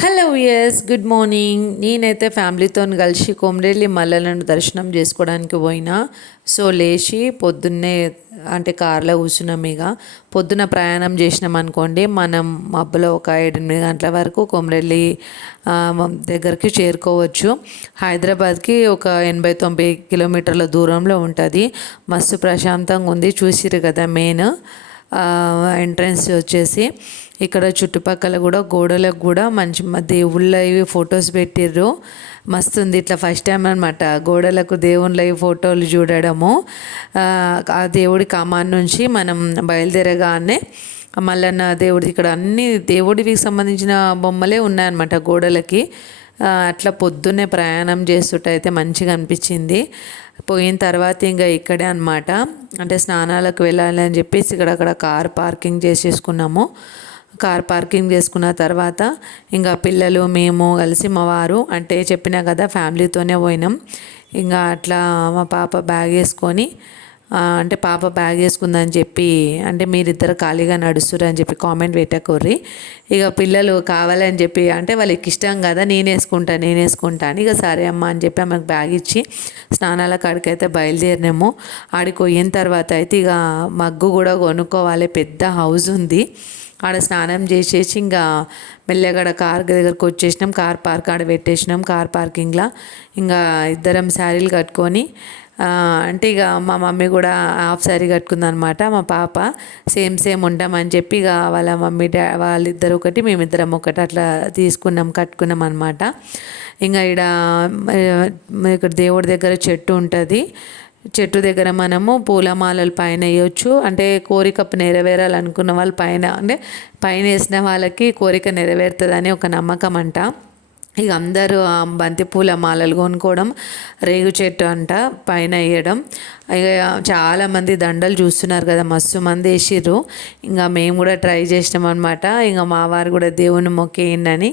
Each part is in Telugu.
Hello yes good morning. నేనైతే ఫ్యామిలీతో కలిసి కొమరేలి మల్లలను దర్శనం చేసుకోవడానికి పోయినా. సో లేచి పొద్దున్నే అంటే కార్లో కూర్చున్నాం. ఇక పొద్దున ప్రయాణం చేసినాం అనుకోండి, మనం మబ్బులో ఒక 7-8 గంటల వరకు కొమరేలి దగ్గరికి చేరుకోవచ్చు. హైదరాబాద్కి ఒక 80-90 కిలోమీటర్ల దూరంలో ఉంటుంది. మస్తు ప్రశాంతంగా ఉంది. చూసిరు కదా మెయిన్ ఎంట్రన్స్ వచ్చేసి. ఇక్కడ చుట్టుపక్కల కూడా గోడలకు కూడా మంచి దేవుళ్ళ ఇవి ఫొటోస్ పెట్టిర్రు. మస్తు ఉంది. ఇట్లా ఫస్ట్ టైం అనమాట గోడలకు దేవుళ్ళ ఫోటోలు చూడడము. ఆ దేవుడి కమాన్ నుంచి మనం బయలుదేరగానే మల్లన్న దేవుడి ఇక్కడ అన్ని దేవుడికి సంబంధించిన బొమ్మలే ఉన్నాయన్నమాట గోడలకి. అట్లా పొద్దున్నే ప్రయాణం చేస్తుంటైతే మంచిగా అనిపించింది. పోయిన తర్వాత ఇంకా ఇక్కడే అనమాట అంటే స్నానాలకు వెళ్ళాలి అని చెప్పేసి అక్కడ కార్ పార్కింగ్ చేసేసుకున్నాము. కార్ పార్కింగ్ చేసుకున్న తర్వాత ఇంకా పిల్లలు మేము కలిసి మా వారు అంటే చెప్పినా కదా ఫ్యామిలీతోనే పోయినాం. ఇంకా అట్లా మా పాప బ్యాగ్ వేసుకొని అంటే పాప బ్యాగ్ వేసుకుందని చెప్పి అంటే మీరిద్దరు ఖాళీగా నడుస్తురు అని చెప్పి కామెంట్ పెట్టకూర్రి. ఇక పిల్లలు కావాలని చెప్పి అంటే వాళ్ళకి ఇష్టం కదా నేను వేసుకుంటా అని ఇక సరే అమ్మ అని చెప్పి ఆమెకు బ్యాగ్ ఇచ్చి స్నానాల కాడికి అయితే బయలుదేరినాము. ఆడికి పోయిన తర్వాత అయితే ఇక మగ్గు కూడా కొనుక్కోవాలి. పెద్ద హౌస్ ఉంది. ఆడ స్నానం చేసేసి ఇంకా మెల్లగడ కార్ దగ్గరకు వచ్చేసినాం. కార్ పార్క్ ఆడ పెట్టేసినాం కార్ పార్కింగ్లో. ఇంకా ఇద్దరం శారీలు కట్టుకొని అంటే ఇక మా మమ్మీ కూడా హాఫ్ శారీ కట్టుకుందనమాట. మా పాప సేమ్ ఉంటామని చెప్పి ఇక వాళ్ళ మమ్మీ వాళ్ళిద్దరు ఒకటి మేమిద్దరం ఒకటి అట్లా కట్టుకున్నాం అనమాట. ఇంకా ఇక్కడ దేవుడి దగ్గర చెట్టు ఉంటుంది. చెట్టు దగ్గర మనము పూలమాలలు పైన వేయచ్చు. అంటే కోరిక నెరవేరాలనుకున్న వాళ్ళు పైన వేసిన వాళ్ళకి కోరిక నెరవేరుతుందని ఒక నమ్మకం అంట. ఇక అందరూ బంతిపూల మాలలు కొనుక్కోవడం, రేగు చెట్టు అంట పైన వేయడం. ఇక చాలామంది దండలు చూస్తున్నారు కదా, మస్తు మంది వేసిర్రు. ఇంకా మేము కూడా ట్రై చేసినాం అనమాట. ఇంకా మా వారు కూడా దేవుని మొక్కేయండి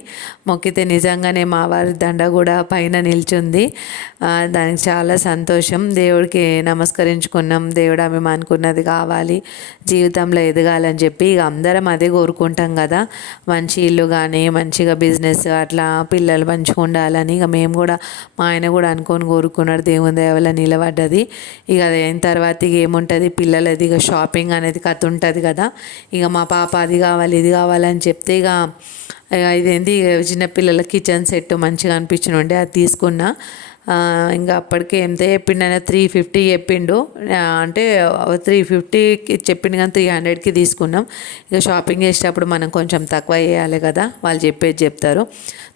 మొక్కితే నిజంగానే మా వారి దండ కూడా పైన నిల్చుంది. దానికి చాలా సంతోషం. దేవుడికి నమస్కరించుకున్నాం. దేవుడు మేము అనుకున్నది కావాలి, జీవితంలో ఎదగాలని చెప్పి ఇక అందరం అదే కోరుకుంటాం కదా. మంచి ఇల్లు కానీ మంచిగా బిజినెస్ అట్లా పిల్లలు మంచిగా ఉండాలని ఇక మేము కూడా మా ఆయన కూడా అనుకొని కోరుకున్నాడు. దేవుని దయ వల్ల నిలబడ్డది. ఇక అది అయిన తర్వాత ఇక ఏముంటుంది పిల్లలది ఇక షాపింగ్ అనేది కథ ఉంటుంది కదా. ఇక మా పాప అది కావాలి ఇది కావాలని చెప్తే ఇక ఇదేంటి చిన్నపిల్లల కిచెన్ సెట్ మంచిగా అనిపించిన అది తీసుకున్నా. ఇంకా అప్పటికే ఎంత చెప్పిండు ఆయన 350 చెప్పిండు. అంటే 350కి చెప్పిండు కానీ 300కి తీసుకున్నాం. ఇక షాపింగ్ చేసేటప్పుడు మనం కొంచెం తక్కువ చేయాలి కదా, వాళ్ళు చెప్పేది చెప్తారు.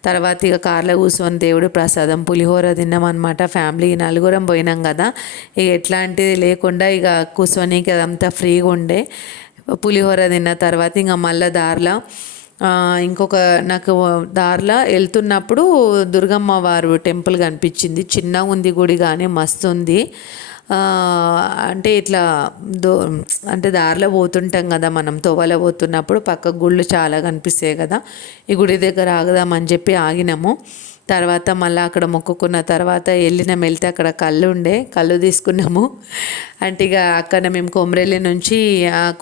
తర్వాత ఇక కార్లో కూర్చొని దేవుడి ప్రసాదం పులిహోర తిన్నామన్నమాట. ఫ్యామిలీ 4 పోయినాం కదా. ఇక ఎట్లాంటిది లేకుండా ఇక కూర్చొని అదంతా ఫ్రీగా ఉండే. పులిహోర తిన్న తర్వాత ఇంకా మళ్ళీ దారిలో ఇంకొక నాకు దారిలో వెళ్తున్నప్పుడు దుర్గమ్మ వారు టెంపుల్ కనిపించింది. చిన్నగా ఉంది గుడి కానీ మస్తు ఉంది. అంటే ఇట్లా అంటే దారిలో పోతుంటాం కదా మనం, తోవలో పోతున్నప్పుడు పక్క గుళ్ళు చాలా కనిపిస్తాయి కదా. ఈ గుడి దగ్గర ఆగదామని చెప్పి ఆగినాము. తర్వాత మళ్ళీ అక్కడ మొక్కుకున్న తర్వాత వెళ్తే అక్కడ కళ్ళు తీసుకున్నాము. అంటే ఇక అక్కడ మేము కొమరేలి నుంచి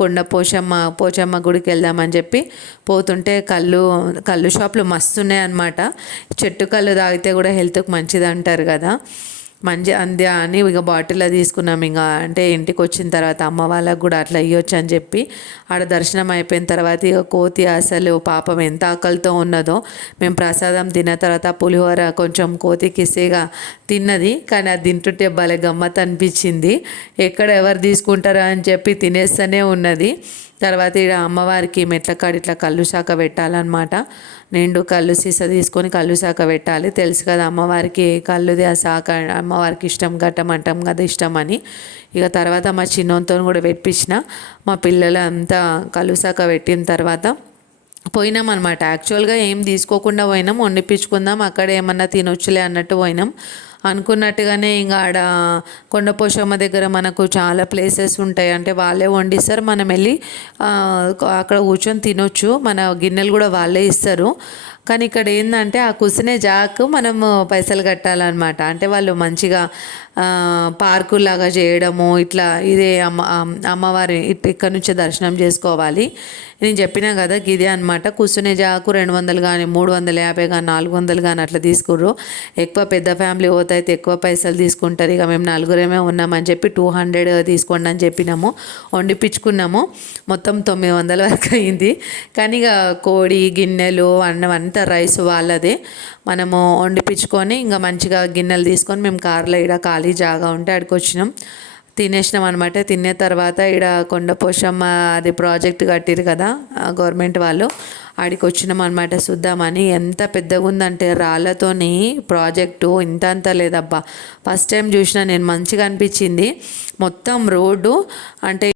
కొండ పోచమ్మ గుడికి వెళ్దామని చెప్పి పోతుంటే కళ్ళు షాపులు మస్తు ఉన్నాయన్నమాట. చెట్టు కళ్ళు తాగితే కూడా హెల్త్కి మంచిది అంటారు కదా. మంచి అందే అని ఇక బాటిల్లో తీసుకున్నాం. ఇంకా అంటే ఇంటికి వచ్చిన తర్వాత అమ్మ వాళ్ళకు కూడా అట్లా ఇవ్వచ్చు అని చెప్పి ఆడ దర్శనం అయిపోయిన తర్వాత ఇక కోతి అసలు పాపం ఎంత ఆకలితో ఉన్నదో. మేము ప్రసాదం తిన్న తర్వాత పులిహోర కొంచెం కోతికి ఇసేగా తిన్నది. కానీ అది తింటుంటే భలే గమ్మత్ అనిపించింది. ఎక్కడ ఎవరు తీసుకుంటారా అని చెప్పి తినేస్తూనే ఉన్నది. తర్వాత ఇక్కడ అమ్మవారికి మెట్ల కాడ ఇట్లా కళ్ళు శాఖ పెట్టాలన్నమాట. నిండు కళ్ళు సీసా తీసుకొని కళ్ళు శాఖ పెట్టాలి. తెలుసు కదా అమ్మవారికి కళ్ళుది ఆ శాఖ అమ్మవారికి ఇష్టం, ఘట్టమంటాం కదా ఇష్టం అని. ఇక తర్వాత మా చిన్నతో కూడా పెట్టించిన. మా పిల్లలు అంతా కళ్ళు శాఖ పెట్టిన తర్వాత పోయినాం అనమాట. యాక్చువల్గా ఏం తీసుకోకుండా పోయినాం, వండిపించుకుందాం అక్కడ ఏమన్నా తినొచ్చులే అన్నట్టు పోయినాం. అనుకున్నట్టుగానే ఇంకా ఆడ కొండపోషమ్మ దగ్గర మనకు చాలా ప్లేసెస్ ఉంటాయి. అంటే వాళ్ళే వండిస్తారు, మనం వెళ్ళి అక్కడ కూర్చొని తినొచ్చు. మన గిన్నెలు కూడా వాళ్ళే ఇస్తారు. కానీ ఇక్కడ ఏంటంటే ఆ కూర్చునే జాకు మనము పైసలు కట్టాలన్నమాట. అంటే వాళ్ళు మంచిగా పార్కు లాగా చేయడము, ఇట్లా ఇదే అమ్మవారి ఇక్కడ నుంచే దర్శనం చేసుకోవాలి. నేను చెప్పినా కదా ఇదే అనమాట. కూర్చునే జాకు 200 కానీ 350 కానీ 400 కానీ అట్లా తీసుకుర్రు. ఎక్కువ పెద్ద ఫ్యామిలీ పోతే ఎక్కువ పైసలు తీసుకుంటారు. ఇక మేము నలుగురేమే ఉన్నామని చెప్పి 200 తీసుకోండి అని చెప్పినాము. వండిపించుకున్నాము. మొత్తం 900 వరకు అయింది. కానీ ఇక కోడి గిన్నెలు అన్నం అంతా రైస్ వాళ్ళదే. మనము వండిపించుకొని ఇంకా మంచిగా గిన్నెలు తీసుకొని మేము కార్లో ఇక్కడ ఖాళీ జాగా ఉంటే అక్కడికి వచ్చినాం. తినేసినాం అనమాట. తిన్న తర్వాత ఇక్కడ కొండపోషమ్మ అది ప్రాజెక్ట్ కట్టిరు కదా గవర్నమెంట్ వాళ్ళు, ఆడికి వచ్చినాం అనమాట చూద్దామని. ఎంత పెద్దగా ఉందంటే రాళ్ళతోని ప్రాజెక్టు, ఇంత అంత లేదబ్బా. ఫస్ట్ టైం చూసిన నేను, మంచిగా అనిపించింది. మొత్తం రోడ్డు అంటే